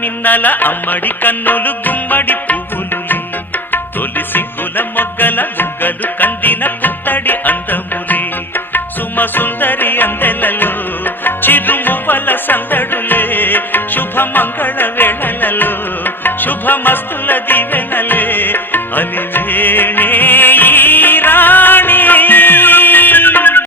మిన్నల అమ్మడి కన్నులు గుమ్మడి పువ్వులు తొలి సిగ్గుల మొగ్గల బుగ్గలు కందిన పుత్తడి అందము